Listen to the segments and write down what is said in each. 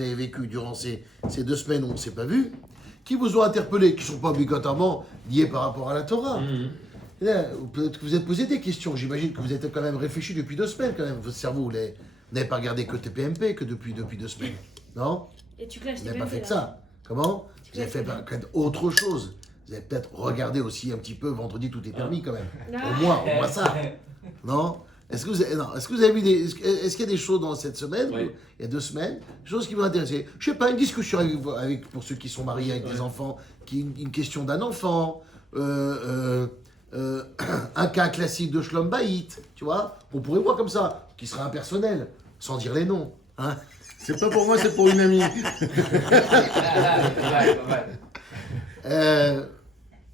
vous avez vécues durant ces 2 semaines où on ne s'est pas vu, qui vous ont interpellé, qui ne sont pas obligatoirement liés par rapport à la Torah. Là, peut-être que vous êtes posé des questions. J'imagine que vous êtes quand même réfléchi depuis 2 semaines, quand même. Votre cerveau, vous n'avez pas regardé que TPMP que depuis 2 semaines. Non? Et tu clashes Vous n'avez pas fait que ça. Comment? Vous avez fait peut-être autre chose. Vous avez peut-être regardé aussi un petit peu Vendredi tout est permis quand même. Au moins ça. Non? Est-ce que vous avez vu est-ce qu'il y a des choses dans cette semaine, il y a 2 semaines, des choses qui vous intéressent? Je sais pas, une discussion avec pour ceux qui sont mariés avec des enfants, une question d'un enfant, un cas classique de Shlom Baït, tu vois? On pourrait voir comme ça, qui sera impersonnel, sans dire les noms. Hein? C'est pas pour moi, c'est pour une amie.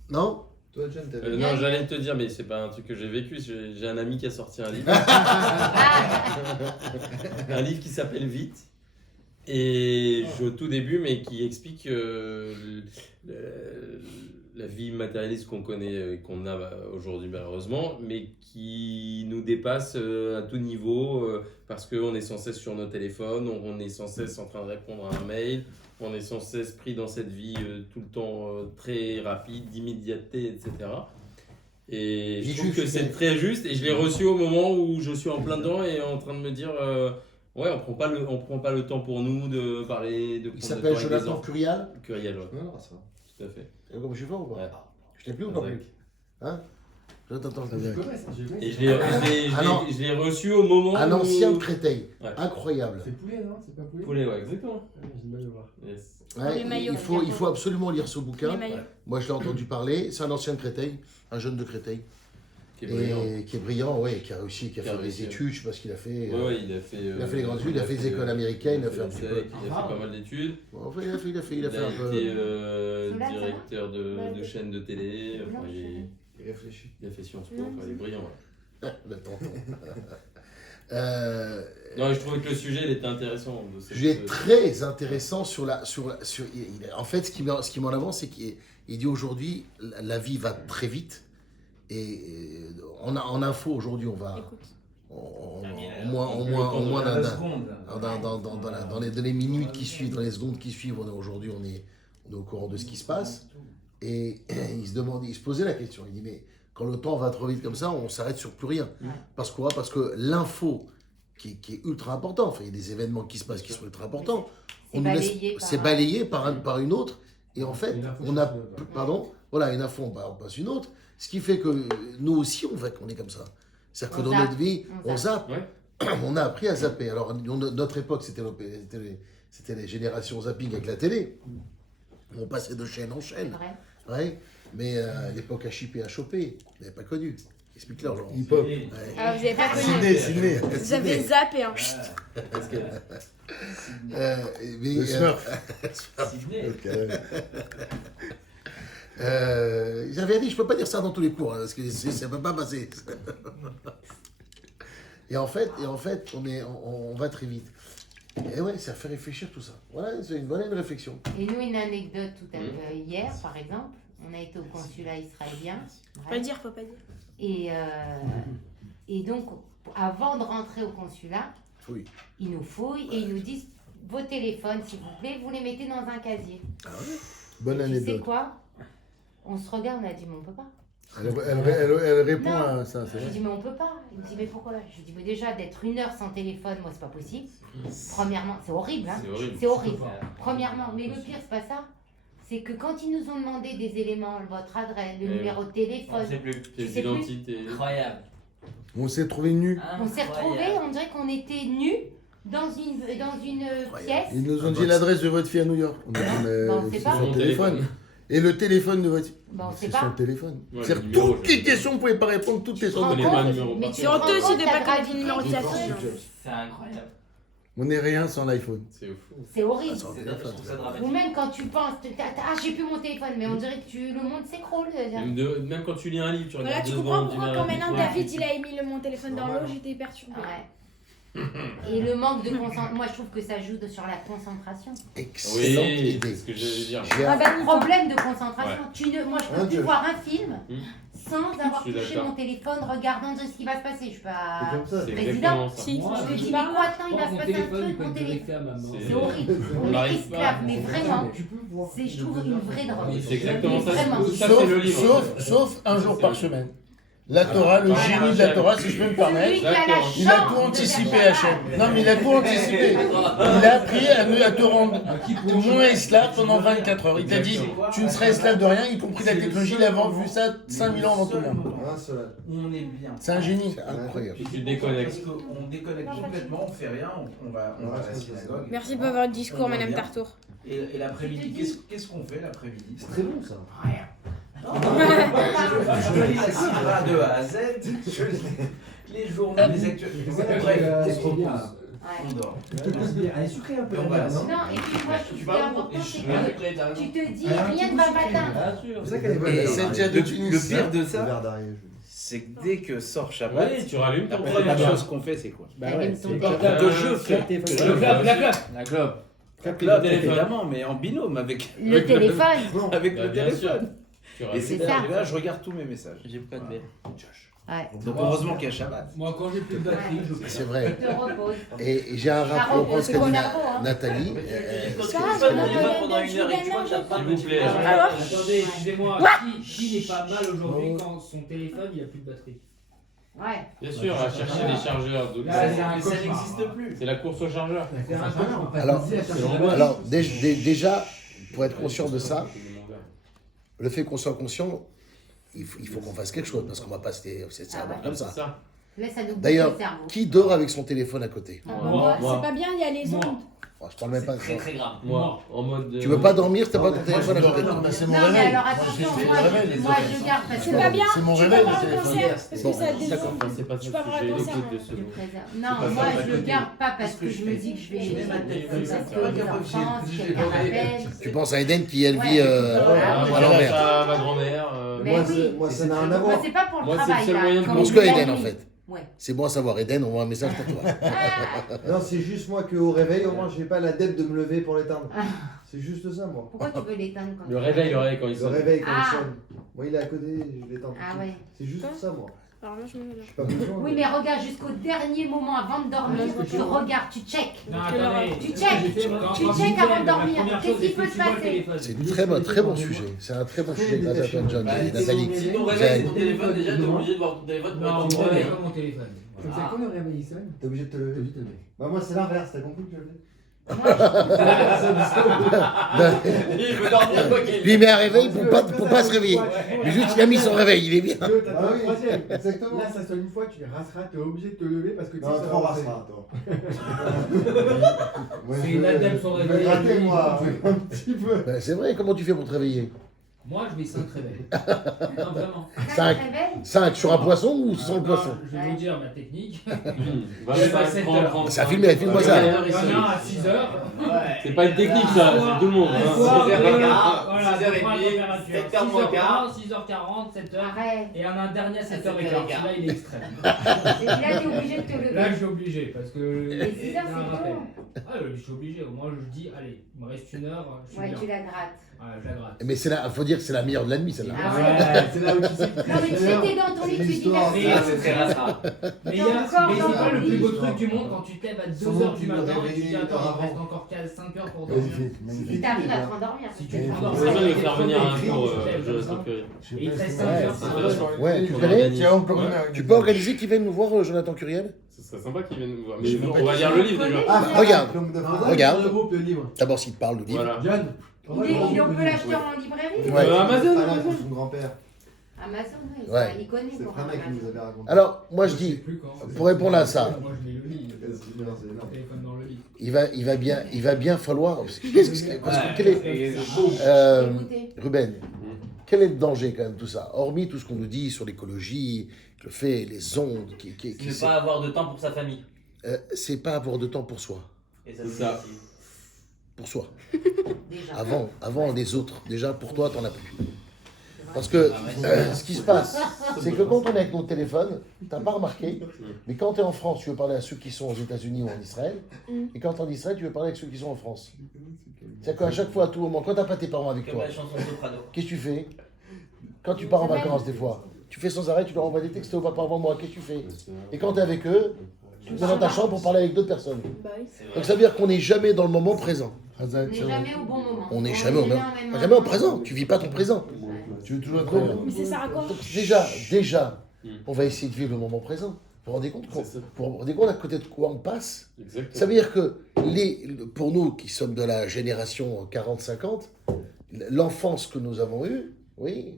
Non? Toi, John, t'as Non, j'allais te dire, mais c'est pas un truc que j'ai vécu. J'ai un ami qui a sorti un livre. Un livre qui s'appelle Vite. Et je suis au tout début, mais qui explique la vie matérialiste qu'on connaît et qu'on a aujourd'hui malheureusement, mais qui nous dépasse à tout niveau parce qu'on est sans cesse sur nos téléphones, on est sans cesse en train de répondre à un mail, on est sans cesse pris dans cette vie tout le temps très rapide, d'immédiateté, etc. Et je trouve que c'est très juste et je l'ai reçu au moment où je suis en plein dedans et en train de me dire ouais, on prend pas le temps pour nous de parler de. Il s'appelle Jonathan Curial. Curial, ouais. Ah, ça. Tout à fait. Et comme je suis fort ou pas? Ouais. Je t'ai plus ou pas plus? Hein? J'entends. Et je l'ai reçu au moment Un où... ancien Créteil. Ouais. Incroyable. C'est poulet, non? C'est pas poulet? Poulet, ouais, exactement. J'ai une balle de voir. Yes. Ouais, Les maillots, il faut absolument lire ce bouquin. Les maillots. Moi, je l'ai entendu parler. C'est un ancien de Créteil, un jeune de Créteil. Qui est brillant. Et qui est brillant, ouais, qui a réussi, qui a Qui a fait réussi, des études, je sais pas ce qu'il a fait. Ouais, il a fait... il a fait les grandes études, il a fait des écoles américaines, il a fait un petit peu. Il a fait pas mal d'études. Enfin, il a fait un peu. Il a été directeur de chaîne de télé. Enfin, Il réfléchit. il a fait Sciences Po, enfin, il est brillant. Ouais. Le tonton. Non, je trouvais que le sujet il était intéressant. Sujet très intéressant en fait, ce qui met en avant, c'est qu'il dit aujourd'hui, la vie va très vite. Et en info, aujourd'hui, on va... Au moins dans les minutes qui suivent, dans les secondes qui suivent, aujourd'hui, on est au courant de ce qui se passe. Et il se posait la question, il dit, mais quand le temps va trop vite comme ça, on s'arrête sur plus rien. Parce que l'info, qui est ultra important, enfin, il y a des événements qui se passent qui sont ultra importants, c'est balayé par une autre, et en fait, on a... Pardon? Voilà, une info, on passe une autre, ce qui fait que nous aussi, on est comme ça. C'est-à-dire que dans notre vie, on zappe. Ouais. On a appris à zapper. Alors, notre époque, c'était les générations zapping avec la télé. On passait de chaîne en chaîne. Ouais. Mais l'époque à chipper, à choper, vous n'avez pas connu. Explique-leur, genre. Hip-hop. Ouais. Ah, vous n'avez pas connu. Sydney. Vous avez zappé, hein. Le Smurf. J'avais dit, je peux pas dire ça dans tous les cours, hein, parce que ça peut pas passer. et en fait, on va très vite. Et ouais, ça fait réfléchir tout ça. Voilà, c'est une réflexion. Et nous, une anecdote tout à l'heure, hier, par exemple, on a été au consulat israélien. Faut pas dire. Et donc, avant de rentrer au consulat, ils nous fouillent et ils nous disent vos téléphones, s'il vous plaît, vous les mettez dans un casier. Ah ouais? Bonne anecdote. Tu sais quoi? On se regarde, on a dit, mais on peut pas. Elle répond Non. à ça. Je lui dis, mais on peut pas. Il me dit, mais pourquoi? Je lui dis, mais déjà, d'être 1 heure sans téléphone, moi, c'est pas possible. Premièrement, c'est horrible, hein. C'est horrible. Premièrement, mais le pire, c'est pas ça. C'est que quand ils nous ont demandé des éléments, votre adresse, le numéro de téléphone, tu sais plus. Incroyable. On s'est trouvé nus. On s'est retrouvés, on dirait qu'on était nus dans une pièce. Ils nous ont dit l'adresse de votre fille à New York. On a dit, mais on sait c'est pas. son téléphone. Et le téléphone de votre fille. On sait C'est pas. son téléphone. Ouais, C'est-à-dire le numéro, toutes les questions, vous ne pouvez pas répondre toutes les Tu te rends questions. connais pas le compte, numéro mais par tu cœur. te rends Surtout si compte t'es la pas connecté gravité numéro de du téléphone. truc. C'est incroyable. On n'est rien sans l'iPhone. C'est fou. C'est horrible. Ah, Je trouve ça Ou dramatique. même quand tu penses, j'ai plus mon téléphone, mais on dirait que le monde s'écroule. Même quand tu lis un livre, tu Voilà, regardes tu 2 comprends secondes. pourquoi tu quand mets un maintenant petit David il a mis mon téléphone dans l'eau, j'étais perturbée. Ouais. Et le manque de concentration, moi je trouve que ça joue sur la concentration. Excellente Oui, idée. c'est ce que j'allais dire. J'ai Problème de concentration. Ouais. Moi je peux plus voir un film sans avoir Je suis touché d'accord. mon téléphone, regardant de ce qui va se passer. Je suis C'est pas comme ça. C'est président. exactement ça. Si. Moi, Je me dis, Tu mais parles quoi, attends, il va mon se passer un téléphone, il truc, peut mon être téléphone. greffé à ma main. C'est horrible. On n'arrive est pas esclave, mais à- vraiment. Tu peux voir. C'est, je trouve, une vraie drogue. C'est exactement ça. Vraiment. Ça, c'est le livre. Sauf un jour par semaine. La Torah, le génie de la Torah, si je peux me Celui permettre. qui a la D'accord. Il a chance tout de anticipé, faire ça. Hachem. Non, mais il a tout anticipé. Il a appris à te rendre moins esclave pendant 24 heures. Il t'a dit, tu ne seras esclave de rien, y compris la technologie. Il a vu ça 5000 ans avant tout le monde. On est bien. C'est un génie. C'est incroyable. Et tu déconnectes. Parce qu'on déconnecte complètement, on fait rien, on va à la synagogue. Merci pour votre discours, Madame Tartour. Et l'après-midi, qu'est-ce qu'on fait l'après-midi? C'est très bon ça. Rien. Je lis la Sira de A à Z, je lis les journaux, les actualités. Bref, C'est trop bien. Ouais. on dort. Allez, sucré un peu. Et on va là, non Non, et puis moi, je trouve ce qui est important, c'est que tu te dis, Un rien petit ne va peu sucré. m'atteindre. Bien sûr. C'est ça qu'elle est bonne. Et C'est déjà de Tunis. le pire de Le ça, verre d'arrière. c'est que dès que sort Shabbat, Ouais, tu rallumes la ton première téléphone. chose qu'on fait, c'est quoi? Bah Allume ouais, ton c'est téléphone. Que je fais. La Que clope, La clope. Là, téléphone. évidemment, mais en binôme avec Le téléphone. avec Bah, le bien sûr. téléphone. Tu Et rallumes. c'est ça. là, je regarde tous mes messages. J'ai pas de bête. Ouais. Donc heureusement qu'il y a Shabbat. Moi, quand j'ai plus de batterie, je C'est vrai. Tu te reposes. Et j'ai un Ça rapport repose, ce c'est qu'a dit ton cerveau, hein. Nathalie. Ça, Pas je de me téléphone connais pendant bien, une heure et je crois que t'as pas S'il de vous plaît. Alors Attendez, excusez-moi, qui n'est pas mal aujourd'hui quand son téléphone il a plus de batterie? Ouais. Bien sûr, à chercher des chargeurs. Là, c'est un Mais ça cauchemar. n'existe plus. C'est la course aux chargeurs. C'est un cauchemar. Alors, c'est Alors, déjà, pour être conscient de ça, le fait qu'on soit conscient, il faut qu'on fasse quelque chose parce qu'on va pas se servir comme ça. Là, ça nous bouge D'ailleurs, le cerveau. qui dort avec son téléphone à côté? Moi, Moi. c'est pas bien, il y a les Moi. ondes. Oh, je parle même pas de ça. Très très grave. Moi, en mode. Tu veux pas dormir, t'as pas ton téléphone à côté. Non, mais c'est mon Non, mais réveil. alors Moi, attention, c'est moi, le réveil, les moi oreilles. je garde parce que C'est pas bien. C'est mon Tu peux réveil, avoir le un téléphone. cancer parce que ça a des D'accord, ondes. c'est pas Tu ça peux avoir le un sujet, cancer. écoute de ce je mot. préserve. pas Non, ça, moi pas je le que- garde pas parce parce que que je me dis que je vais je mets ma tête parce comme ça. que les enfants, si quelqu'un m'appelle. Tu penses à Eden qui, elle, Ouais. vit Ah, à l'envers. À ma grand-mère. Mais oui. Moi, ça n'a rien à Moi, voir. c'est pas pour le Moi, c'est le travail seul là. moyen de Quand Pense il que est la Eden, en nuit. fait. Ouais. C'est bon à savoir. Eden, on voit un message pour toi. Non, c'est juste moi qu'au réveil, au moins, j'ai pas la dette de me lever pour l'éteindre. C'est juste ça, moi. Pourquoi tu veux l'éteindre quand Le réveil quand il Le sonne. réveil quand Ah. il sonne. Moi, il est à côté, je l'éteins. tout de Ah suite. ouais. C'est juste ça, moi. Alors là, je me mets là. J'ai pas besoin. Oui, mais regarde jusqu'au dernier moment avant de dormir, tu regardes, tu check. Non, attendez. Tu check. Tu check avant de dormir. Qu'est-ce qui peut se passer? C'est un très bon sujet. C'est un très bon sujet. Nathalie, John, Bah, Nathalie. Si ton réveil c'est ton téléphone, déjà t'es obligé de voir ton téléphone pour Non, être moi, ton réveil. pas mon téléphone. Comme ça, quand le réveil sonne, T'es obligé de te lever. Bah, moi, c'est l'inverse, t'as compris que je le fais. Moi, Il veut dormir quoi qu'il. Lui, il met un réveil pour pas se réveiller. Mais juste, il a mis son réveil, il est bien. Ah oui, exactement. Là, ça sonne une fois, tu les rasseras, t'es obligé de te lever parce que tu Non, sais, ça trop va rassera, toi. Moi, C'est je une vais- adepte sur je vais réveil. gratter, moi, un petit peu. Ben, c'est vrai, comment tu fais pour te réveiller? Moi, je mets 5 réveils. Non, vraiment. ça Cinq. te réveille? 5 sur un poisson ou sans le Non, poisson? je vais vous dire ma technique. 25, 30, 30. Ça filme, filme-moi ça. Il y en a à 6h. C'est pas une technique ça, c'est tout le monde. hein. 6h15, 6h30, 7h moins quart. 6h40, 7h. Arrête. Et un dernier à 7h15. Celui-là, il est extrême. Et là, t'es obligé de te Là, je lever. suis obligé parce que. Et 6 il y a heures, un c'est rappel. bon. Ah, je suis obligé. Moi, je dis, allez, il me reste 1 heure. Je suis Ouais, bien. tu la grattes. Ouais, je la gratte. Mais faut dire que c'est la meilleure de la nuit, celle-là. Ah ouais. c'est là où tu sais que Non, mais tu sais, t'es dans ton lit, tu dis l'histoire. merci. Ça c'est très rare. Mais Et il y a- encore, mais c'est pas le plus beau encore. truc du monde quand tu te lèves à 2h Sans du tu me matin et tu réveiller dis attends, il me avant. reste encore 5 heures pour dormir. Magnifique, Si magnifique. t'arrives à te rendormir. Si tu Mais te il faut- rendors, C'est ça de le c'est faire venir un écrit, jour, tu te lèves comme Jonathan ça. Curie. Et il te reste 5 Ouais, heures. c'est c'est intéressant. Ouais, tu On connais? organise. Tiens, on peut revenir. Tu peux organiser qu'il vienne nous voir, Jonathan Curiel? Ce serait sympa qu'il vienne nous voir. Je Mais veux on pas va dire- lire le livre déjà. Ah, Regarde. comme de Regarde. le groupe, le livre. D'abord, s'il te parle du livre. Voilà. John, On peut l'acheter en librairie. Ouais. Amazon, Ah, là, Amazon. c'est son grand-père. Amazon, oui, Ouais. il connaît C'est pour Franek qui Amazon. nous avait raconté. Alors, moi, je Je sais dis, plus quand. pour répondre à ça, Moi, je mets le lit. C'est énorme. Le téléphone dans le lit. il va bien falloir. Parce que quel est, Écoutez. Ruben, quel est le danger quand même tout ça? Hormis tout ce qu'on nous dit sur l'écologie, le fait, les ondes, Ne pas avoir de temps pour sa famille. c'est pas avoir de temps pour soi. Et ça, C'est c'est ça. aussi. Pour soi. Déjà. Avant les autres. Déjà, pour toi, t'en as plus. Parce que ce qui se passe, c'est que quand on est avec notre téléphone, t'as pas remarqué, mais quand tu es en France, tu veux parler à ceux qui sont aux États-Unis ou en Israël, et quand tu es en Israël, tu veux parler avec ceux qui sont en France. C'est-à-dire qu'à chaque fois, à tout moment, quand t'as pas tes parents avec Comme toi, la chanson Soprano. qu'est-ce que tu fais? Quand tu pars en vacances, des fois, tu fais sans arrêt, tu leur envoies des textos, papa, envoie-moi, qu'est-ce que tu fais? Et quand tu es avec eux, tu te mets dans ta chambre pour parler avec d'autres personnes. Bah oui. Donc ça veut dire qu'on n'est jamais dans le moment présent. On n'est jamais au bon moment. On n'est jamais au présent. Tu vis pas ton présent. Tu veux toujours être très bien. Mais c'est ça à quoi? Donc déjà, on va essayer de vivre le moment présent. Vous vous rendez compte à côté de quoi on passe? Exactement. Ça veut dire que pour nous qui sommes de la génération 40-50, l'enfance que nous avons eue, oui,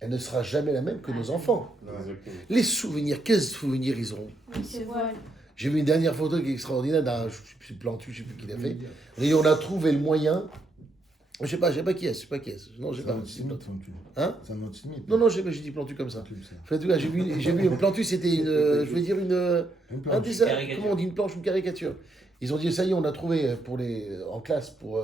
elle ne sera jamais la même que nos enfants. Exactement. Les souvenirs, quels souvenirs ils auront? Oui, c'est vrai. J'ai vu une dernière photo qui est extraordinaire d'un, je sais Plantu, je sais plus qui l'a fait. Et on a trouvé le moyen. Je sais pas qui est, je sais pas qui est. Non, je sais pas. Hein? C'est un antisémite. Non, j'ai dit Plantu comme ça. En tout cas, j'ai vu Plantu, c'était je vais dire un dessin, comment on dit, une planche, une caricature. Ils ont dit, ça y est, on a trouvé en classe pour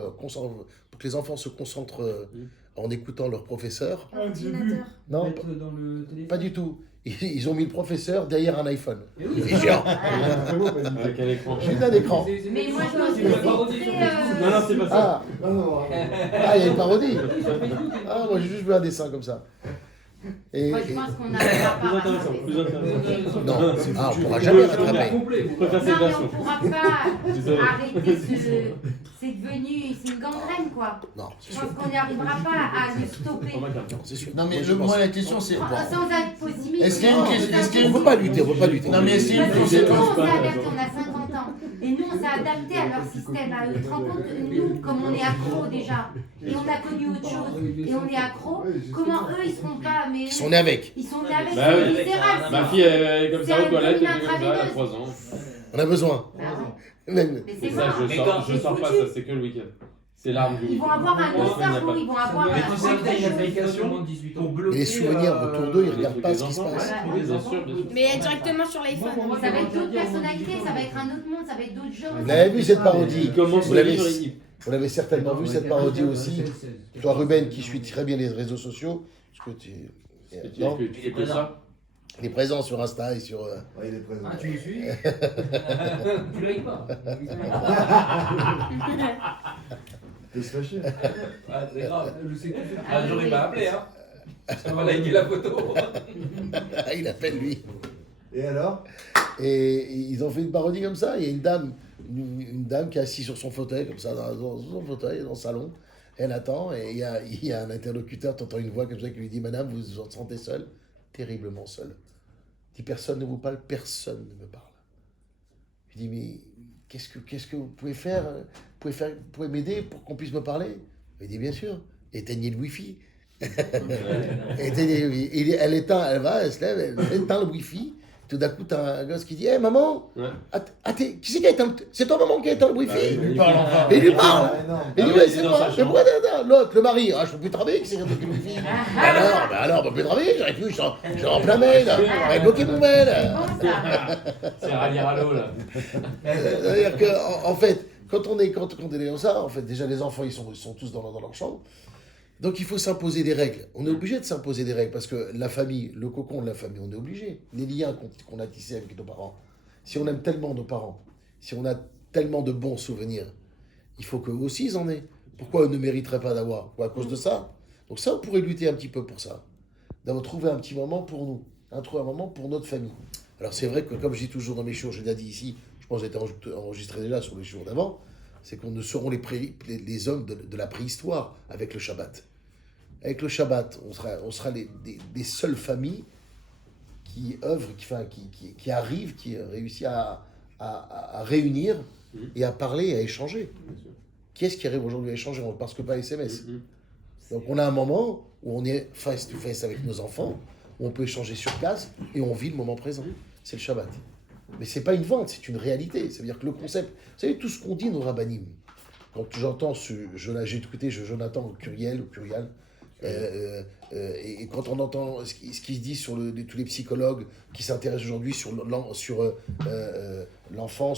que les enfants se concentrent en écoutant leur professeur. Ordinateur. Non, Mettre dans le téléphone. pas du tout. Ils ont mis le professeur derrière un iPhone. Eh oui, Et genre, Avec un écran. j'ai un écran. Mais moi, je pense C'est la que parodie c'est sur très... Facebook. Non, non, c'est pas ça. Ah, il y a une parodie. Ah, moi j'ai juste vu un dessin comme ça. Et, Moi, je pense qu'on n'arrivera pas à rattraper. Plus intéressant. non, on pourra jamais rattraper. Complet, vous préférez cette Non, mais version. on ne pourra pas Désolé. arrêter c'est devenu... C'est une gangrène, quoi. Non, Je pense qu'on n'y arrivera pas à le stopper. c'est sûr. Non, mais Moi, je pense- moi, la question, c'est. Sans être pessimiste. Est-ce qu'il y a une question- est-ce qu'il y a On une- ne peut pas lutter, Non, mais est-ce qu'il y a une Parce que nous, conséquence on s'est adapté, on a 50 ans. Et nous, on s'est adapté à leur système, à eux. Tu te rends compte, nous, comme on est accro déjà, et on a connu autre chose, et on est accro, comment eux, ils seront pas... Mais Ils sont nés avec. Ils sont nés avec, Bah c'est oui. viscéral. Ma fille, elle est comme ça C'est au collège, elle une est comme ça, elle a intraveineuse. 3 ans. On a besoin. Bah ouais. Même. Mais Et c'est ça, mort. je sors pas, ça, c'est que le week-end. C'est l'arme du Ils week-end. vont avoir un autre Il n'y a cerveau, pas- ils vont avoir Mais tu sais un que t'as une autre application pour bloquer. Et les souvenirs autour d'eux, ils Les regardent trucs pas des ce qui se enfants, passe. ouais, bien sûr, bien sûr. Mais directement sur l'iPhone. Ça va être d'autres personnalités, ça va être un autre monde, ça va être d'autres choses. Vous avez vu cette parodie? Il commence Vous le l'avez- livre, il- Vous l'avez certainement vu cette parodie aussi. Toi, Ruben, qui suit très bien les réseaux sociaux, parce que non, Il est présent. il est présent sur Insta et sur. Ouais, il est présent. Ah, tu me suis Tu likes pas. T'es se fâché. Ah, c'est grave. Je sais tout. Un jour, il m'a appelé, hein. Ça va liker la photo. Il appelle lui. Et alors? Et ils ont fait une parodie comme ça. Il y a une dame qui est assise sur son fauteuil, comme ça, dans son fauteuil, dans le salon. Elle attend et il y a un interlocuteur, t'entends une voix comme ça qui lui dit: Madame, vous vous sentez seule? Terriblement seule. Il dit: Personne ne vous parle, personne ne me parle. Je dis: Mais qu'est-ce que vous pouvez faire? Vous pouvez m'aider pour qu'on puisse me parler? Il dit: Bien sûr, éteignez le Wi-Fi. Éteignez le Wi-Fi. Elle éteint, elle se lève, elle éteint le Wi-Fi. Tout d'un coup, t'as un gosse qui dit: Hé maman, Ouais. qui c'est qui a éteint c'est toi maman qui a éteint le Wi-Fi? il lui parle enfin. Et il lui parle. Ah, énorme. Il dit: Ah Ouais, ouais, il c'est est dans moi. sa Mais chambre. pourquoi l'autre, le mari? Ah, je peux plus travailler, qui c'est qui a bloqué le Wi-Fi? Alors, on peut plus travailler, j'arrive plus, je suis en plein mail. On va bloquer mon mail. Bon, ça. C'est rallier à l'eau, là. C'est-à-dire que, en fait, quand on est dans ça, en fait, déjà les enfants, ils sont tous dans leur chambre. Donc il faut s'imposer des règles. On est obligé de s'imposer des règles parce que la famille, le cocon de la famille, on est obligé. Les liens qu'on a tissés avec nos parents. Si on aime tellement nos parents, si on a tellement de bons souvenirs, il faut qu'eux aussi ils en aient. Pourquoi eux ne mériteraient pas d'avoir? À cause de ça. Donc ça, on pourrait lutter un petit peu pour ça. D'avoir trouvé un petit moment pour nous. Trouver un moment pour notre famille. Alors c'est vrai que, comme je dis toujours dans mes shows, j'ai déjà dit ici, je pense que j'ai été enregistré déjà sur les shows d'avant, c'est qu'on ne seront les hommes de la préhistoire avec le Shabbat. Avec le Shabbat, on sera des seules familles qui œuvrent, qui arrivent, qui réussissent à réunir et à parler et à échanger. Qui est-ce qui arrive aujourd'hui à échanger? Parce que pas SMS. Donc on a un moment où on est face to face avec nos enfants, où on peut échanger sur place et on vit le moment présent. C'est le Shabbat. Mais c'est pas une vente, c'est une réalité. Ça veut dire que le concept, vous savez, tout ce qu'on dit nos rabbinim, quand j'entends j'ai écouté Jonathan Curiel, et quand on entend ce qui se dit sur tous les psychologues qui s'intéressent aujourd'hui sur l'enfant,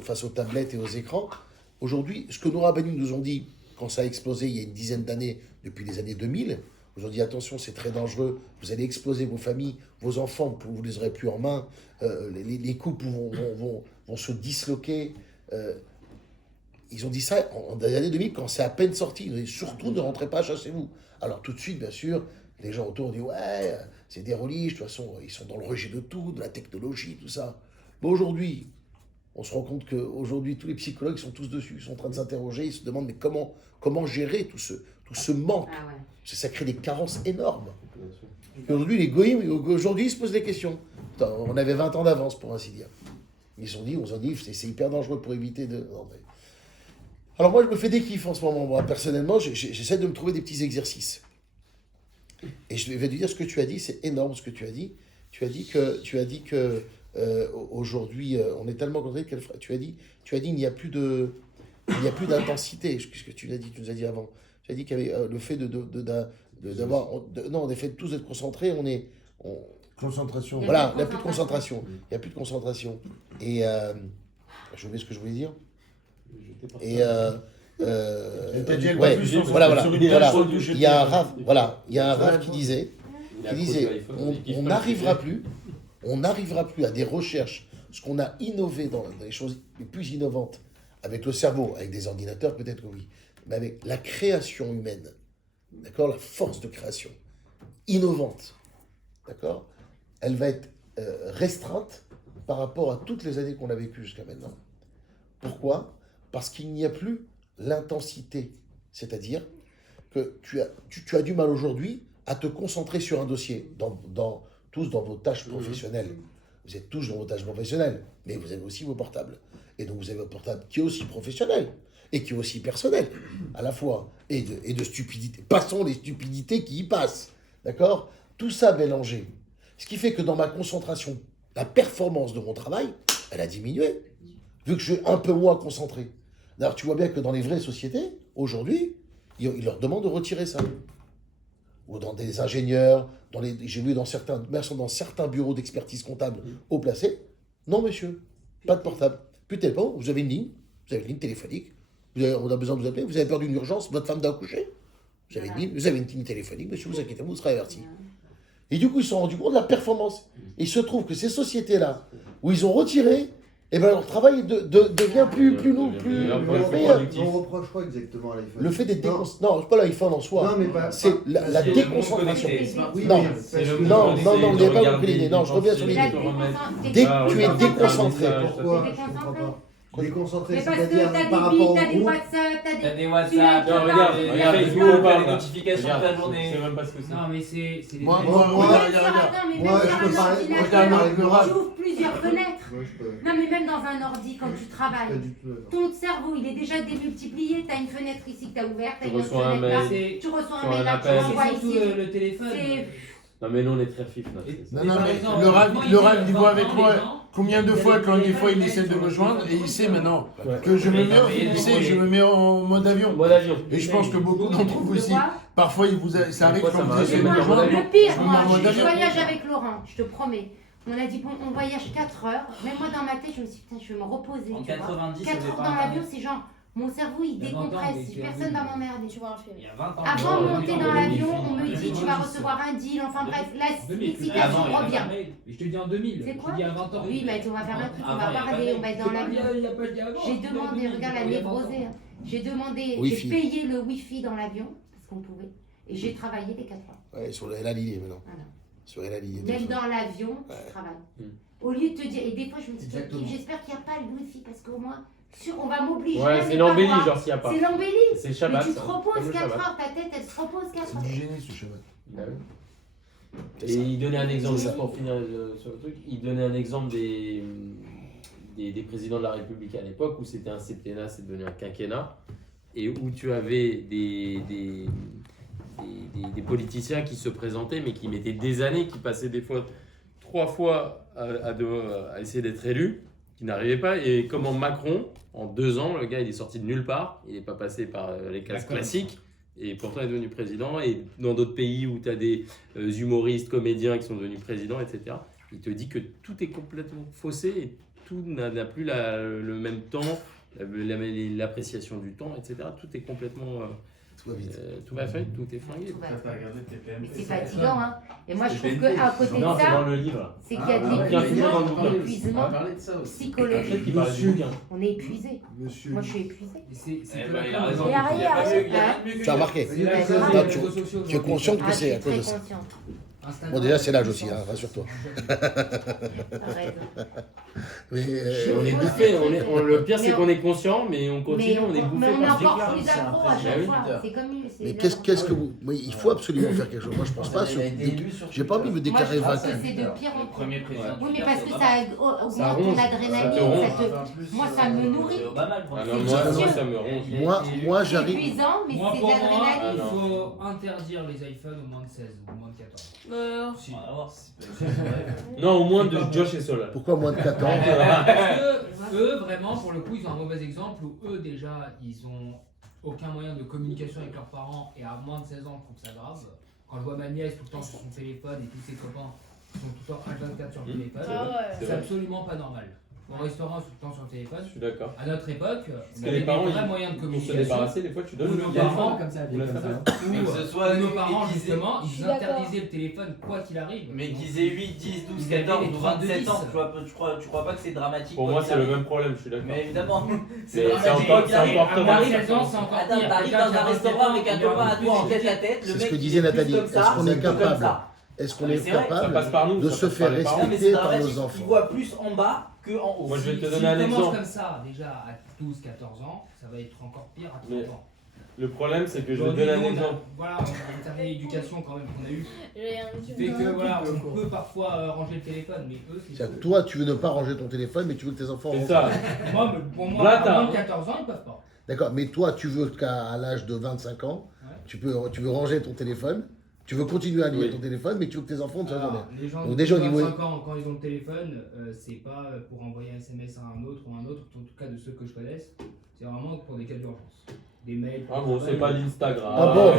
face aux tablettes et aux écrans, aujourd'hui, ce que nos rabbinim nous ont dit quand ça a explosé il y a une dizaine d'années, depuis les années 2000, ils ont dit: attention, c'est très dangereux, vous allez exploser vos familles, vos enfants, vous ne les aurez plus en main, les couples vont se disloquer. Ils ont dit ça dans les années 2000 quand c'est à peine sorti. Ils ont dit: surtout ne rentrez pas chez vous. Alors tout de suite, bien sûr, Les gens autour disent ouais, c'est des religieux, de toute façon, ils sont dans le rejet de tout, de la technologie, tout ça. Mais aujourd'hui, on se rend compte qu'aujourd'hui, tous les psychologues sont tous dessus, ils sont en train de s'interroger, ils se demandent mais comment gérer tout ce manque. Ah ouais. Parce que ça crée des carences énormes. Et aujourd'hui, les goïms, aujourd'hui, ils se posent des questions. Putain, on avait 20 ans d'avance, pour ainsi dire. On s'en dit, c'est hyper dangereux pour éviter de... Non, mais... Alors moi, je me fais des kiffs en ce moment. Moi, personnellement, j'essaie de me trouver des petits exercices. Et je vais te dire ce que tu as dit, c'est énorme ce que tu as dit. Tu as dit que aujourd'hui, on est tellement concentré qu'elle... Tu as dit, il n'y a plus d'intensité. Qu'est-ce que tu l'as dit, tu nous as dit avant. Tu as dit qu'il y avait le fait d'avoir... Non, on est fait tous d'être concentrés, Concentration. Voilà, il n'y a plus de concentration. Il n'y a plus de concentration. Et je oublié ce que je voulais dire. Et ouais, voilà. Il y a un rave qui disait, on n'arrivera plus à des recherches, ce qu'on a innové dans les choses les plus innovantes, avec le cerveau, avec des ordinateurs peut-être que oui, mais avec la création humaine, d'accord, la force de création innovante, d'accord, elle va être restreinte par rapport à toutes les années qu'on a vécues jusqu'à maintenant. Pourquoi ? Parce qu'il n'y a plus l'intensité. C'est-à-dire que tu as du mal aujourd'hui à te concentrer sur un dossier, tous dans vos tâches professionnelles. Vous êtes tous dans vos tâches professionnelles, mais vous avez aussi vos portables. Et donc vous avez votre portable qui est aussi professionnel et qui est aussi personnel, à la fois, et de stupidité. Passons les stupidités qui y passent. D'accord ? Tout ça mélangé. Ce qui fait que dans ma concentration, la performance de mon travail, elle a diminué, vu que je suis un peu moins concentré. D'ailleurs, tu vois bien que dans les vraies sociétés, aujourd'hui, ils leur demandent de retirer ça. Ou dans des ingénieurs, j'ai vu dans certains bureaux d'expertise comptable haut placés, non monsieur, pas de portable. Plus de téléphone, vous avez une ligne téléphonique, on a besoin de vous appeler, vous avez peur d'une urgence, votre femme doit accoucher, vous avez une ligne téléphonique, monsieur, vous inquiétez pas, vous serez averti. Et du coup, ils se sont rendus compte de la performance. Et il se trouve que ces sociétés-là, où ils ont retiré, et ben leur travail devient plus meilleur. On reproche quoi exactement à l'iPhone? Le fait d'être déconcentré. Non, c'est pas l'iPhone en soi. C'est la déconcentration. Non, vous n'avez pas compris l'idée. Non, je reviens sur l'idée. Dès que tu es déconcentré. Pourquoi? Je comprends pas. Déconcentré, Mais parce que c'est-à-dire t'as par des rapport billes, au t'as des groupe. WhatsApp, T'as des tu WhatsApp, l'as- regarde Facebook, t'as les notifications de ta journée. C'est même pas ce que c'est. Non, mais c'est des. Moi, Mais même regarde. sur attends, mais Moi, même je sur peux un parler- ordinateur, le rap. tu ouvres plusieurs fenêtres. Moi, je peux. Non, mais même dans un ordi, quand tu Pas travailles, du tout. ton cerveau, il est déjà démultiplié. Tu as une fenêtre ici que tu as ouverte, tu as Tu une autre reçois un fenêtre là. mail. Tu reçois Sur un mail un là, tu appel. renvoies C'est surtout ici. le téléphone. C'est- Non mais nous on est très fif là. Non, Mais par mais exemple, le rap, moi, il voit avec les moi gens, combien de fois, quand des fois il essaie de me joindre, et il sait maintenant que je me mets en mode avion. Mode avion. Et je pense que beaucoup d'entre vous Tu aussi, vois parfois ça arrive Des fois, quand ça vous m'arrive. essayez de Moi, me joindre. le pire, je me moi, mets en mode je avion. voyage avec Laurent, je te promets. On a dit, bon, on voyage 4 heures. Même moi, dans ma tête, je me suis dit, putain, je vais me reposer. En tu vois. 90, 4 c'était heures pas dans l'avion, Internet. c'est genre, mon cerveau, il Il y a 20 ans, décompresse. mais Personne va m'emmerder. Tu vois un film. Il y a 20 ans. Avant de monter dans l'avion, on me dit, 2010. tu vas recevoir un deal. Enfin bref, l'excitation Avant, il y avait revient. Mais je te dis en 2000. C'est quoi Je te dis à 20 ans. Oui, mais on va faire un truc, on Avant, va il y a pas parler, de- on va être dans l'avion. Il n'y a pas dit avant. J'ai demandé, regarde la névrosée, hein. J'ai demandé, Wi-Fi. j'ai payé le Wi-Fi dans l'avion, parce qu'on pouvait, et j'ai travaillé les 4 heures. Ouais, sur la lignée maintenant. Voilà. Sur la lignée. Même dans l'avion, Ouais. tu travailles. Mm. Au lieu de te dire, et des fois je me dis, Exactement. j'espère qu'il n'y a pas le Wi-Fi, parce qu'au moins, on va m'obliger à Ouais, ne c'est pas l'embellie voir. genre s'il n'y a pas. C'est l'embellie. C'est Mais Shabbat. tu te ça. reposes Comme le 4 Shabbat. heures, ta tête elle se repose 4 C'est heures. du génie ce Shabbat. Bah oui. Et il donnait un exemple, juste pour finir sur le truc, il donnait un exemple des présidents de la République à l'époque où c'était un septennat, c'est devenu un quinquennat, et où tu avais des politiciens qui se présentaient mais qui mettaient des années, qui passaient des fois 3 fois à essayer d'être élus, qui n'arrivaient pas. Et comment Macron, en 2 ans, le gars il est sorti de nulle part, il n'est pas passé par les cases classiques. Et pourtant, il est devenu président. Et dans d'autres pays où tu as des humoristes, comédiens qui sont devenus présidents, etc., il te dit que tout est complètement faussé et tout n'a plus le même temps, l'appréciation du temps, etc. Tout est complètement Tout va vite. Tout va vite, tout est flingué. Tout va vite. T'as regardé TPM. Mais c'est fatigant, hein. Et moi, je trouve TPMP. qu'à côté de Non, c'est ça, dans le livre. c'est qu'il y a de l'épuisement psychologique. Qui parle du bouquin. On est épuisé. Monsieur. Moi, je suis épuisée. C'est Eh que ben, la il a cause. raison. Et arrête, arrête. Tu as remarqué. C'est la cause Ah, des tu- réseaux sociaux Tu es aujourd'hui. consciente que Ah, je c'est à suis cause très de ça. consciente. Instagram, Bon, déjà, c'est l'âge aussi, hein, rassure-toi. T'as raison. Mais, On est bouffé, le pire c'est qu'on est conscient, mais on continue, on est bouffé mais on est par ce encore truc-là. plus accro à Bah chaque oui. fois. C'est comme mais qu'est-ce que vous. Oui, il faut absolument faire quelque chose. Moi, je pense pas sur. J'ai pas envie de me Moi, je déclarer pense que vainqueur. c'est de pire en Le pire. premier président. Oui, mais parce que ça augmente ton ronge, ça te adrénaline. ronge. Moi, ça me nourrit. Ah non, C'est moi sûr. ça me ronge. Moi, C'est j'arrive. épuisant, mais Moi, c'est de pour moi, l'adrénaline. il faut interdire les iPhones au moins de 16 ou au moins de 14. Si. Non, au moins de Josh et Solal. Pourquoi moins de 14 Parce que eux, vraiment, pour le coup, ils ont un mauvais exemple où eux, déjà, ils ont aucun moyen de communication avec leurs parents et à moins de 16 ans, je trouve ça grave. Quand je vois ma nièce tout le temps sur son téléphone et tous ses copains qui sont tout le temps H24 sur le téléphone, C'est c'est vrai. absolument pas normal. Au restaurant, tout le temps sur le téléphone. Je suis d'accord. À notre époque, Parce on que avait les parents, des vrais moyens de pour se communication. débarrasser, des fois tu donnes Ou le nos téléphone. parents, comme ça, Vous la comme ça. Ou Mais que ce soit nos parents, aiguisé. justement, Je suis ils d'accord. interdisaient le téléphone quoi qu'il arrive. Mais qu'ils aient 8, 10, 12, Ils avaient 14 les ou 32, 27 ans, 10. tu crois pas que c'est dramatique Pour quoi moi qu'il c'est le arrive. même problème, je suis d'accord. Mais évidemment, Mais c'est c'est dramatique encore- quoi qu'il c'est arrive. encore À Paris, 16 ans, c'est encore Attends, pire. t'arrives Quelqu'un dans qui a un 27 restaurant ans, avec un il aura copain à plus toi en de tête à tête, le C'est ce mec que il disait est plus Nathalie. comme Est-ce ça, qu'on est c'est comme capable ça. Est-ce qu'on Mais est c'est vrai, Ça passe capable par nous, de ça se passe faire par les parents. Non, mais c'est respecter par dramatique, nos il enfants voit plus en bas que en haut. Moi je vais te Si donner un commence exemple. comme ça, déjà à 12, 14 ans, ça va être encore pire à 30 Mais ans. le problème c'est que je vais te Aujourd'hui, donner un nous, on a- exemple. Voilà, on a une certaine éducation quand même qu'on a eue. J'ai un Qui fait que voilà, on peut parfois ranger le téléphone, mais eux, c'est C'est-à-dire que toi, tu veux ne pas ranger ton téléphone, mais tu veux que tes enfants C'est rangent. ça. Moi, pour moi, Là, à t'as- moins de 14 ans, ils peuvent pas. D'accord, mais toi, tu veux qu'à l'âge de 25 ans, Ouais. tu veux ranger ton téléphone, tu veux continuer à lire Oui. ton téléphone, mais tu veux que tes enfants ne soient jamais. Alors, les gens Donc de déjà, au niveau- 25 ans, quand ils ont le téléphone, c'est pas pour envoyer un SMS à un autre ou un autre, en tout cas de ceux que je connaisse, c'est vraiment pour des cas d'urgence. Des mails. Ah bon, c'est pas l'Instagram. Ah bon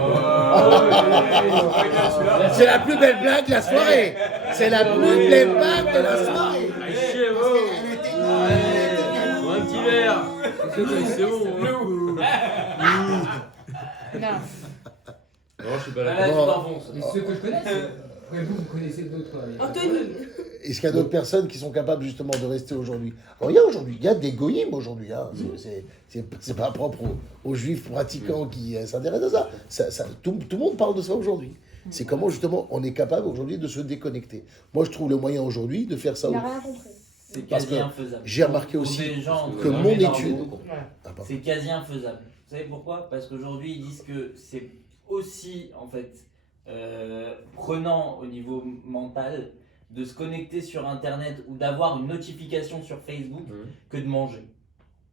C'est la plus belle blague de la soirée. C'est la plus belle blague de la soirée. Ah, chier, wow. Un petit verre. C'est bon. Non. Non, je suis pas Là, là. tu Bon. t'enfonces. Et ceux que je connais, après vous connaissez d'autres. Anthony. Est-ce qu'il y a d'autres personnes qui sont capables justement de rester aujourd'hui? Alors, il y a aujourd'hui, il y a des goïms aujourd'hui. Hein. C'est pas propre aux juifs pratiquants qui s'intéressent à ça. Tout le monde parle de ça aujourd'hui. C'est comment justement on est capable aujourd'hui de se déconnecter. Moi, je trouve le moyen aujourd'hui de faire ça. Il n'a rien compris. C'est Parce quasi que infaisable. j'ai remarqué Pour aussi des gens que mon énormes, étude- Ouais. Ah, pardon. c'est quasi infaisable. Vous savez pourquoi? Parce qu'aujourd'hui, ils disent que c'est aussi, en fait, prenant au niveau mental de se connecter sur Internet ou d'avoir une notification sur Facebook que de manger.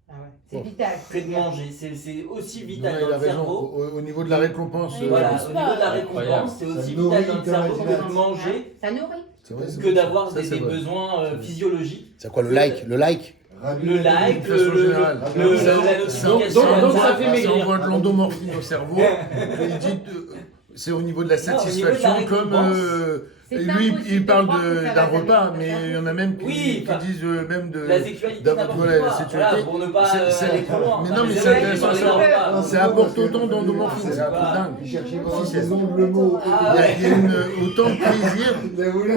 Ah ouais. C'est vital. Que de manger. C'est aussi vital Ouais, dans il a le raison. cerveau. Au niveau de la récompense, Voilà, pousse au pas. niveau de la Incroyable. récompense, c'est aussi Ça vital nourrit dans le ta cerveau que de imagination. manger Ça nourrit. C'est vrai, c'est que vrai. d'avoir Ça, des c'est vrai. besoins physiologiques. C'est quoi le like? Le like? Le like, de façon générale. la notification. Donc ça WhatsApp, fait maigrir. Ça envoie de l'endomorphine au cerveau. Il dit, c'est au niveau de la Non, au niveau de la satisfaction, comme C'est lui, impossible il de parle croire que ça d'un va repas, jamais mais faire. il y en a même Oui, qui enfin, disent même de la sexualité, d'avoir n'importe la quoi. sexualité. Voilà, pour ne pas C'est- aller trop loin. mais Enfin, non, mais c'est c'est vrai intéressant, qu'ils ça- sont là-bas. Ça apporte autant d'endomorphine, c'est un truc dingue. Il cherchait Si, pas c'est- ses ongles le mot. Ah Il y a autant de plaisir Il a voulu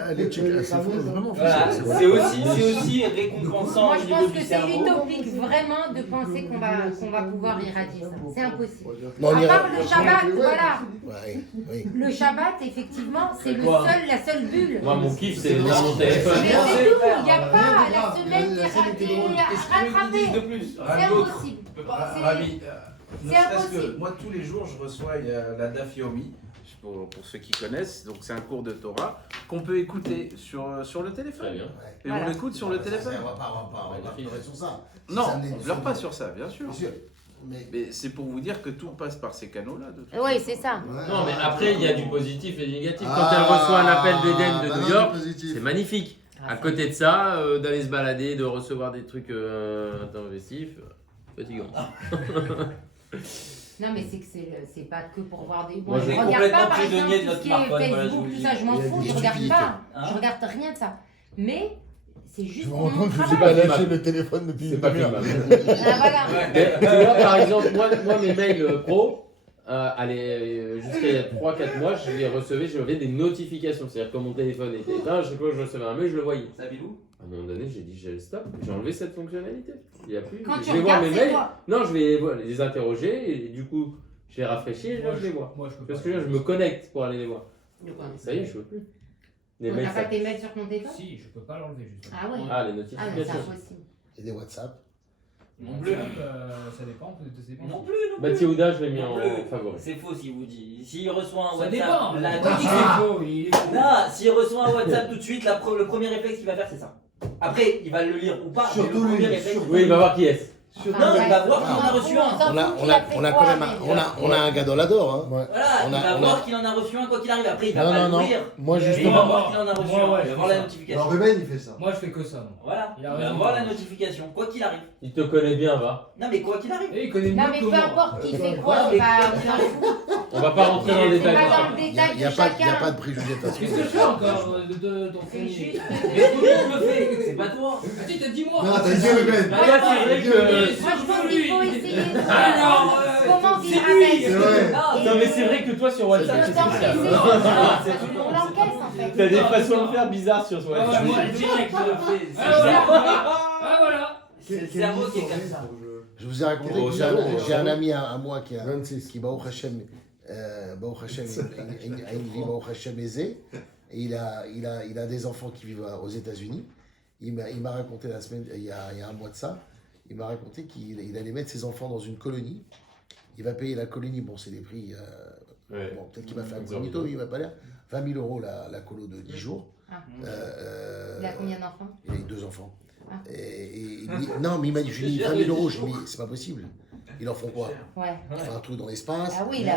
à l'éducation. C'est fou, vraiment. Voilà, c'est- c'est aussi récompensant Moi, au je niveau pense du que c'est cerveau. utopique vraiment de penser qu'on va pouvoir éradiquer ça. C'est impossible. Non, on À ira- part le Shabbat, voilà. Ouais, oui. Le Shabbat, effectivement, c'est Quoi la seule bulle. Moi, mon kiff, c'est de voir mon téléphone. Mais c'est tout, il n'y a pas la semaine qui est Qu'est-ce qu'ils rattrapée. disent de plus? C'est impossible. C'est- Rami, ne c'est serait-ce impossible. que moi, tous les jours, je reçois la Daf Yomi, pour ceux qui connaissent. Donc, c'est un cours de Torah qu'on peut écouter sur le téléphone. Très bien. Et Voilà. on l'écoute sur le téléphone. On va pas pleurer sur ça. Non, Ça n'est- pleure pas sur ça, bien sûr. Bien sûr. Mais Mais c'est pour vous dire que tout passe par ces canaux-là. de toute Oui, façon. c'est ça. Non, mais après, il y a du positif et du négatif. Quand Ah, elle reçoit un appel d'Eden bah de non, New du York, positif. c'est magnifique. Ah, À côté de ça, d'aller se balader, de recevoir des trucs intempestifs, fatigant. Non, mais c'est que c'est pas que pour voir des. Moi, je j'ai regarde pas, complètement par exemple, prisonnier de tout notre ce qui est smartphone, voilà, je Facebook, vous le tout dis. ça, je m'en Il y a fous, des je regarde stupidités. pas. Hein Je regarde rien de ça. Mais C'est juste Je me pour rends mon compte que j'ai travail. pas C'est lâché pas- le téléphone depuis C'est une pas demi-heure. filmable. Ah voilà. Mais tu vois, par exemple, moi mes mails pro, jusqu'à il y a 3-4 mois, je les recevais, j'avais des notifications. C'est-à-dire que mon téléphone était éteint, chaque fois que je recevais un mail, je le voyais. Ça bilou. À un moment donné, j'ai dit j'ai stop, j'ai enlevé cette fonctionnalité. Il y a plus. Quand tu je vais voir regardes, mes c'est mails. toi. Non, je vais les interroger et du coup, je les rafraîchis et là je les vois. Moi, je peux Parce pas. que là, je me connecte pour aller les voir. De quoi Ça y est, je peux plus. Les On mails, n'a ça- pas tes mails sur ton téléphone? Si, je peux pas l'enlever justement. Ah ouais. Ah, les Ah mais c'est notifications. impossible. Et des WhatsApp. Non plus. Ça dépend, ça dépend. Non plus, non plus. Bah, Thiouda, je l'ai mis Non en plus. favori. C'est faux s'il vous dit. S'il reçoit un Ça WhatsApp, dépend. la Moi, je dis que c'est faux, il est faux. Non, s'il reçoit un WhatsApp tout de suite, le premier réflexe qu'il va faire, c'est ça. Après, il va le lire ou pas. Surtout mais le premier lui, réflexe. surtout Oui, il va voir qui est-ce. Non, il va voir qu'il en a Ah, reçu un. On a quand même on a un gars dans la d'or. Hein. Ouais. Voilà, On il a- va on voir a- qu'il en a reçu un quoi qu'il arrive. Après, il va Non, pas non, non. l'ouvrir. Moi, Mais il va justement, voir qu'il en a reçu Moi, un. ouais, Il je va voir fais la ça. notification. Alors Ruben, il fait ça. Moi, je fais que ça. moi. Voilà, Il il a va raison. voir la notification, quoi qu'il arrive. Il te connaît bien, va. Non, mais quoi qu'il arrive. Et il connaît Non mieux mais que peu moi. importe qui fait quoi, Ouais, on mais- va on s'en fout. On va pas rentrer dans le C'est détail. pas dans le Il détail n'y a, de pas chacun. de préjugés de toute façon. Qu'est-ce que je fais encore de ton C'est fournier juste. Mais tout le monde le fait, c'est pas toi. Ah, tu t'as dit moi. Non, t'as dit Ruben. Bah, Là, c'est vrai que. Moi je pense qu'il faut essayer de Alors, comment c'est vivre lui. avec. C'est vrai. Non, mais c'est vrai que toi sur WhatsApp, Le c'est temps spécial. d'essayer, on l'encaisse en fait. T'as des façons de faire bizarres sur Ah, WhatsApp. moi, Direct, je le fais. Ah, voilà. C'est le cerveau qui est comme ça. Je vous ai raconté Oh, que ça va. j'ai un ami à moi qui a 26. qui Baruch Hashem, a une vie Baruch Hashem aisée. Et il a des enfants qui vivent aux États-Unis. Il m'a raconté la semaine, il y a un mois de ça, il m'a raconté qu'il allait mettre ses enfants dans une colonie. Il va payer la colonie, bon c'est des prix, Ouais. bon, peut-être qu'il va faire un gros mytho, mais il va pas l'air. 20 000 € la colo de 10 jours. Ah. Euh, Il a combien d'enfants? Il a eu 2 enfants. Ah. Et il me dit, non, mais il m'a dit, je lui ai dit 20 000 €. Je lui ai dit, c'est pas possible. Ils en font quoi? Ouais. Ils font un truc dans l'espace. Ah oui là.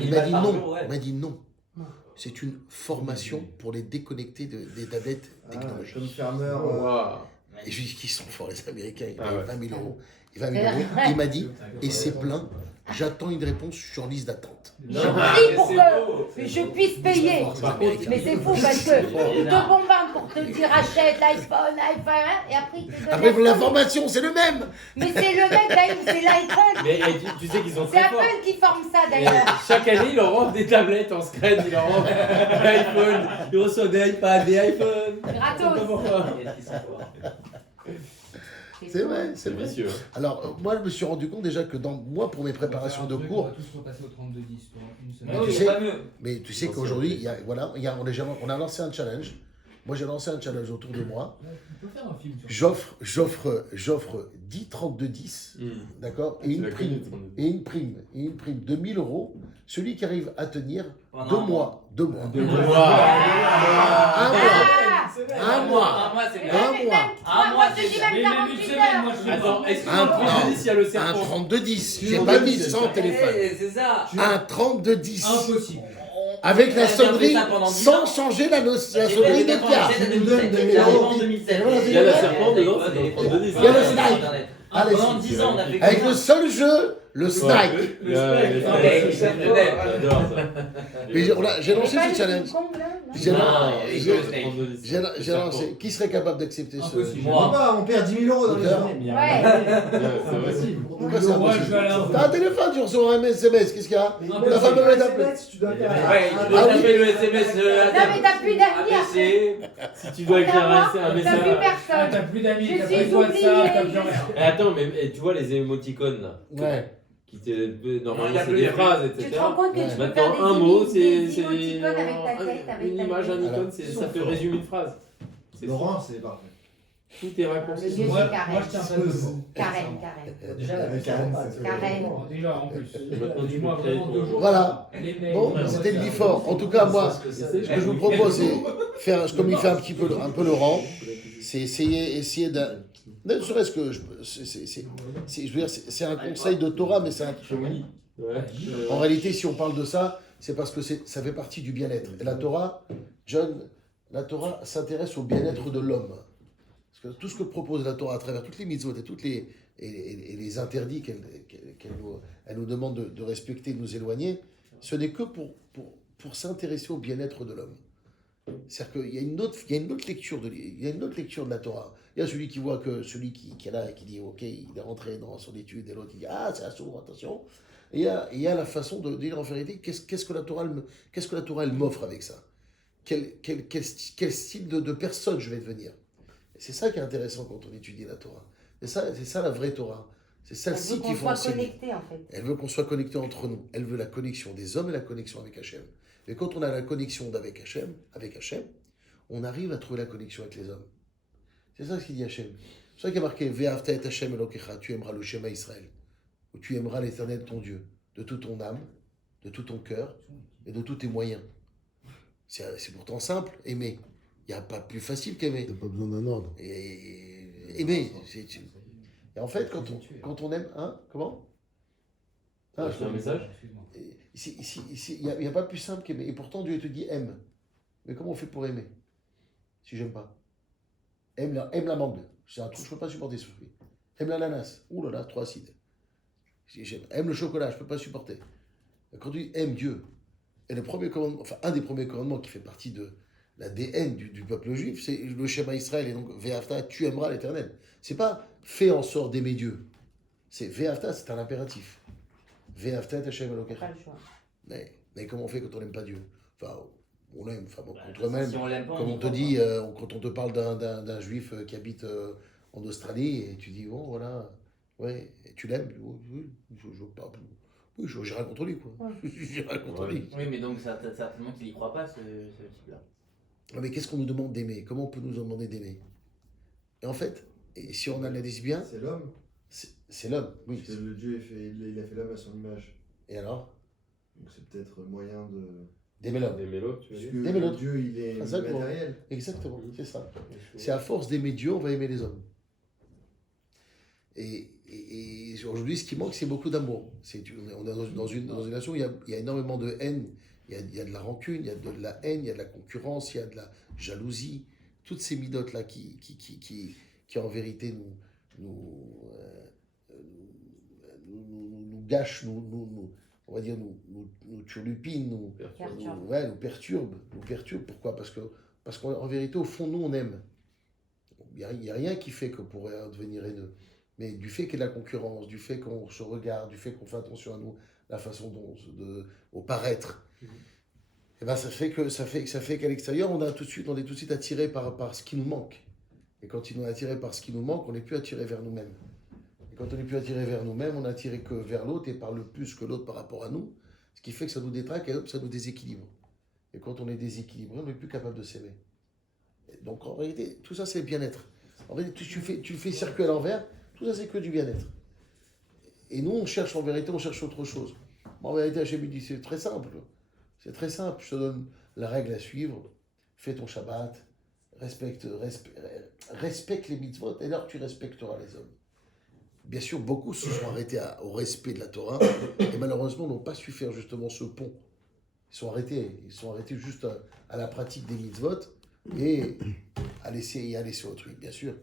Il m'a dit non. Ouais. Il m'a dit non. Non. C'est une formation pour les déconnecter des tablettes technologiques. Comme fermeur. Waouh. Et je lui dis qu'ils sont forts, les Américains. Ils Ah payent ouais. 20 000 €. Et 20 000 €. Il m'a dit, et c'est plein, j'attends une réponse sur liste d'attente. Je prie pour que je puisse payer. Par contre, Mais c'est fou parce que ils te bombardent pour te dire achète l'iPhone, et après ils te donnent. Après, pour l'information, c'est le même. Mais c'est le mec d'ailleurs, c'est l'iPhone. Mais tu sais qu'ils sont C'est très forts. Apple qui forme ça Et d'ailleurs. chaque année, il leur offre des tablettes en scred, il leur offre des iPhones, il reçoit des iPads, des iPhones. Gratos. Je sais pas pourquoi. C'est vrai, c'est vrai. vicieux. Alors, moi, je me suis rendu compte déjà que moi, pour mes préparations de On cours, va tous repasser au 32-10 pendant une Mais semaine. tu c'est sais- pas mieux. mais tu sais qu'aujourd'hui, on a lancé un challenge. Moi, j'ai lancé un challenge autour de moi. On peut faire un film sur ça. J'offre 10 32-10, d'accord, et Tu une l'as prime. connu, Et une prime de 1 000 €. Celui qui arrive à tenir Pendant 2 un mois. 2 mois. Waouh. Un mois. Un mois, c'est bien. Un mois. Un mois, Moi je c'est dis bien. même Mais même une 48 semaine, moi heures. je Attends, est-ce que Un- dans le non. 32-10, il y a le Un serpent 32-10. J'ai pas dit sans téléphone. C'est ça. Un 32-10. Impossible. Avec la Elle a bien fait sonnerie, ça pendant 10 sans ans. changer la J'ai sonnerie fait de carte. en Tu nous donnes 2007. des J'ai arrivé euros. en 2007. Il y a le serpent dedans, c'est dans le 32-10. Il y a le snipe. Allez, Pendant 10 ans, on a fait Avec comment le seul jeu, le snipe. J'adore ça. Mais j'ai lancé ce challenge. J'ai Non, j'ai lancé. Qui serait capable d'accepter ce. Impossible. Moi. On perd 10 000 € dans les Auteur. journées. Ouais. C'est vrai. Pourquoi c'est Moi, je impossible vais aller un peu. T'as un téléphone, tu reçois un SMS, qu'est-ce qu'il y a La femme le va t'appeler. SMS, tu dois faire. Ouais, Ah je vais oui. taper le SMS Non mais t'as plus d'amis après. APC. Si tu dois écrire un T'as plus message. Ah, personne. t'as plus d'amis, Je t'as suis pas de WhatsApp, oubliée, t'as plus je rien. Et attends, mais tu vois les émoticônes là Ouais. qui normalement Il y a c'est plus, des il y a plus. phrases, Tu te etc. rends compte que tu peux Maintenant, faire un des mot, des c'est émoticônes avec ta tête, avec une ta image, un tête. icône, ça peut résumer une phrase. C'est Laurent, c'est parfait. tout est raccourci. Le vieux, Moi, c'est moi, je tiens Karen. pas de mots. Karen. Déjà, la Karen, Karen. Déjà, en plus. Maintenant, tu Dis-moi peux créer vraiment ton- 2 jours. Voilà. Les mails. Bon, c'était le before. En tout cas, moi, ce que je vous propose, c'est faire, comme il fait un peu Laurent, c'est essayer d'un. Ne serait-ce que. Je veux dire, c'est un conseil de Torah, mais c'est un. Ouais. En réalité, si on parle de ça, c'est parce que ça fait partie du bien-être. Et la Torah, John, la Torah s'intéresse au bien-être de l'homme. Parce que tout ce que propose la Torah à travers toutes les mitzvot et toutes les interdits qu'elle nous demande de respecter, de nous éloigner, ce n'est que pour s'intéresser au bien-être de l'homme. C'est-à-dire qu'il y a une autre lecture de la Torah. Il y a celui qui voit que celui qui est là et qui dit ok, il est rentré dans son étude, et l'autre il dit ah c'est assourd, attention. Et il y a la façon de dire en vérité qu'est-ce que la Torah elle m'offre avec ça. Quel style de personne je vais devenir. Et c'est ça qui est intéressant quand on étudie la Torah. C'est ça la vraie Torah. C'est celle-ci qui faut enseigner. En fait. Elle veut qu'on soit connecté entre nous. Elle veut la connexion des hommes et la connexion avec Hachem. Mais quand on a la connexion avec Hachem, on arrive à trouver la connexion avec les hommes. C'est ça ce qu'il dit Hachem. C'est ça qui a marqué Ve'afta et Hachem Elokecha, tu aimeras le Shema Israël, où tu aimeras l'Éternel ton Dieu, de toute ton âme, de tout ton cœur et de tous tes moyens. C'est pourtant simple, aimer. Il n'y a pas plus facile qu'aimer. T'as pas besoin d'un ordre. Et aimer. Et en fait, quand on aime, hein, comment? C'est un message. Ici, il n'y a pas plus simple qu'aimer. Et pourtant, Dieu te dit aime. Mais comment on fait pour aimer si j'aime pas? Aime la mangue. C'est un truc que je ne peux pas supporter ce fruit. Aime l'ananas. Ouh là là, trop acide. Aime le chocolat, je ne peux pas supporter. Quand tu dis aime Dieu, et le premier commandement, enfin un des premiers commandements qui fait partie de l'ADN du peuple juif, c'est le Shema Israël. Et donc, Ve'afta, tu aimeras l'Éternel. C'est pas fais en sorte d'aimer Dieu. C'est Ve'afta, c'est un impératif. Ve'afta et Hashem Elokecha. Pas le choix. Mais comment on fait quand on n'aime pas Dieu? Enfin, on l'aime, enfin, bon, Bah, contre eux-mêmes. si on l'aime pas, Comme y on te croit dit, pas. quand on te parle d'un juif qui habite en Australie, et tu dis, bon, voilà, ouais, et tu l'aimes? Oui, j'ai rien contre lui, quoi. J'ai rien contre lui. Oui, mais donc certainement qu'il y croit pas, ce type-là. Mais qu'est-ce qu'on nous demande d'aimer? Comment on peut nous demander d'aimer? Et en fait, et si on analyse bien, C'est l'homme. c'est l'homme, oui. Parce que le Dieu, il a fait l'homme à son image. Et alors? Donc c'est peut-être moyen de... D'aimer l'homme. Des mélos, tu veux Parce dire. que D'aimer l'autre. Dieu, il est Exactement. matériel. Exactement, c'est ça. C'est à force d'aimer Dieu, on va aimer les hommes. Et aujourd'hui, ce qui manque, c'est beaucoup d'amour. On est dans une nation où il y a énormément de haine, il y a de la rancune, il y a de la haine, il y a de la concurrence, il y a de la jalousie. Toutes ces midotes-là qui en vérité nous gâchent, on va dire, nous turlupinent, nous perturbent. Pourquoi? Parce qu'en vérité, au fond, nous, on aime. Il n'y a rien qui fait qu'on pourrait devenir haineux. Mais du fait qu'il y a de la concurrence, du fait qu'on se regarde, du fait qu'on fait attention à nous, la façon au paraître, et ben ça fait qu'à l'extérieur, on est tout de suite attiré par ce qui nous manque. Et quand on est attiré par ce qui nous manque, on n'est plus attiré vers nous-mêmes. Et quand on n'est plus attiré vers nous-mêmes, on est attiré que vers l'autre et par le plus que l'autre par rapport à nous, ce qui fait que ça nous détraque et ça nous déséquilibre. Et quand on est déséquilibré, on n'est plus capable de s'aimer. Donc en réalité, tout ça c'est le bien-être. En réalité, tu le fais circuler à l'envers, tout ça c'est que du bien-être. Et nous, on cherche autre chose. En vérité, Hachem dit c'est très simple. C'est très simple. Je te donne la règle à suivre. Fais ton Shabbat. Respecte les mitzvot. Et alors tu respecteras les hommes. Bien sûr, beaucoup se sont arrêtés au respect de la Torah. Et malheureusement, n'ont pas su faire justement ce pont. Ils sont arrêtés juste à la pratique des mitzvot et à laisser autrui, bien sûr.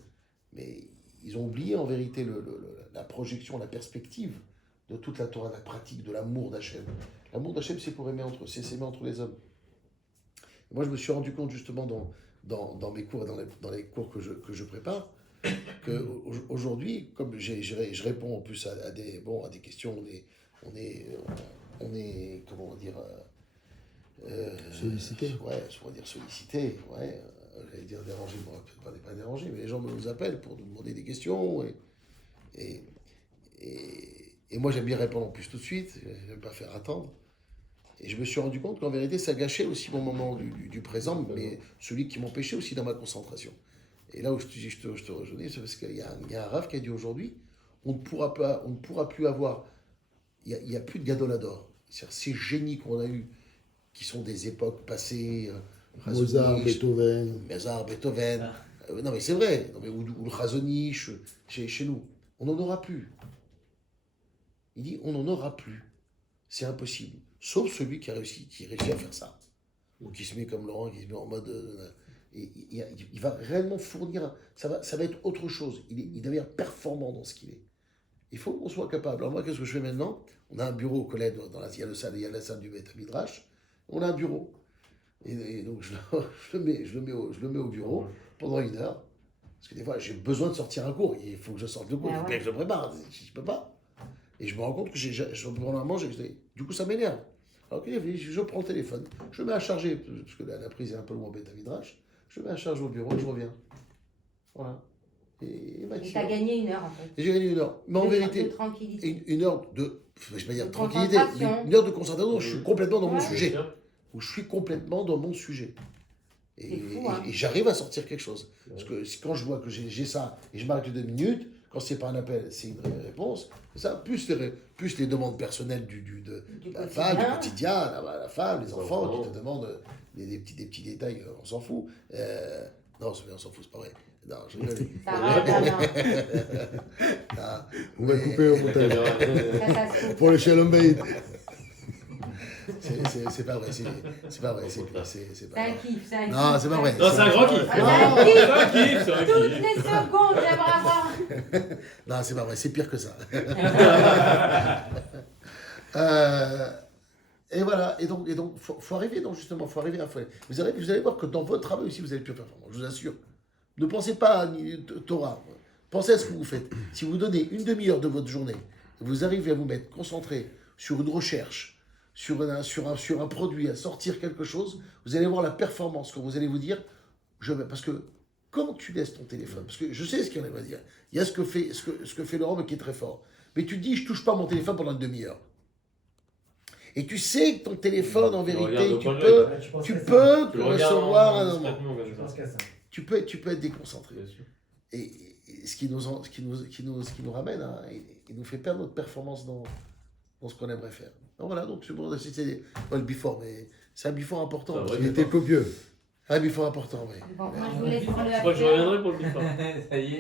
Mais ils ont oublié en vérité la projection, la perspective de toute la Torah, la pratique de l'amour d'Hachem. L'amour d'Hachem, c'est pour aimer c'est s'aimer entre les hommes. Et moi, je me suis rendu compte justement dans mes cours et dans les cours que je prépare, qu'aujourd'hui, comme je réponds en plus à des questions, on est comment dire, sollicité. Ouais, je pourrais dire sollicité, ouais. J'allais dire dérangé, bon, peut-être pas dérangé, mais les gens nous appellent pour nous demander des questions. Et moi, j'aime bien répondre en plus tout de suite, j'aime pas faire attendre. Et je me suis rendu compte qu'en vérité, ça gâchait aussi mon moment du présent, mais celui qui m'empêchait aussi dans ma concentration. Et là où je te rejoignais, c'est parce qu'il y a un Rav qui a dit aujourd'hui, on ne pourra plus avoir, il n'y a plus de gadolador. C'est-à-dire ces génies qu'on a eus, qui sont des époques passées, Mozart, Beethoven. Non mais c'est vrai, ou le Chazonish, chez nous, on n'en aura plus. Il dit, on n'en aura plus. C'est impossible. Sauf celui qui réussit à faire ça. Ou qui se met comme Laurent, qui se met en mode... il va réellement fournir... Ça va être autre chose. Il devient performant dans ce qu'il est. Il faut qu'on soit capable. Alors moi, qu'est-ce que je fais maintenant? On a un bureau au collège, il y a la salle du Beth Midrash. On a un bureau. Et donc, je le mets au bureau pendant 1 heure. Parce que des fois, j'ai besoin de sortir un cours. Il faut que je sorte le cours. Il faut bien que je le prépare. Je ne peux pas. Et je me rends compte que pendant un moment, du coup, ça m'énerve. Alors, ok, je prends le téléphone. Je le mets à charger. Parce que la prise est un peu loin bête à vidrage. Je le mets à charger au bureau et je reviens. Voilà. Et t'as gagné 1 heure en fait. Et j'ai gagné 1 heure. Mais en vérité, de tranquillité. Une heure de, je vais pas dire de tranquillité, mais 1 heure de concentration où je suis complètement dans mon sujet. Où je suis complètement dans mon sujet. Et j'arrive à sortir quelque chose. Parce que quand je vois que j'ai ça et je marque les 2 minutes, quand c'est pas un appel, c'est une réponse. Ça, plus les demandes personnelles de la femme, du quotidien, la femme, les enfants qui te demandent des petits détails, on s'en fout. Non, on s'en fout, c'est pas vrai. Non, je rigole. On va couper au montage. Pour les Shalom Bayit. C'est pas vrai, c'est pas vrai. C'est un kiff, Non, c'est pas vrai. Non, c'est un grand kiff. C'est un kiff. Toutes les secondes, j'aimerais avoir. Non, c'est pas vrai, c'est pire que ça. Et voilà, et donc faut arriver, donc justement, faut arriver à faire. Vous allez voir que dans votre travail aussi, vous allez plus performant, je vous assure. Ne pensez pas à Torah, pensez à ce que vous faites. Si vous donnez 1 demi-heure de votre journée, vous arrivez à vous mettre concentré sur une recherche, sur un produit, à sortir quelque chose, vous allez voir la performance, quand vous allez vous dire, parce que quand tu laisses ton téléphone, parce que je sais ce qu'il y en a à dire, il y a ce que fait Laurent, mais qui est très fort. Mais tu te dis, je touche pas mon téléphone pendant 1 demi-heure. Et tu sais que ton téléphone, en vérité, tu peux recevoir un moment. Tu peux être déconcentré. Et ce qui nous ramène, il nous fait perdre notre performance dans ce qu'on aimerait faire. Donc voilà, donc c'est bon, c'est le before, mais c'est un before important. Il était copieux. Un before important, oui. Bon, moi, je vous laisse pour le Je crois que je reviendrai pour le before. Ça y est.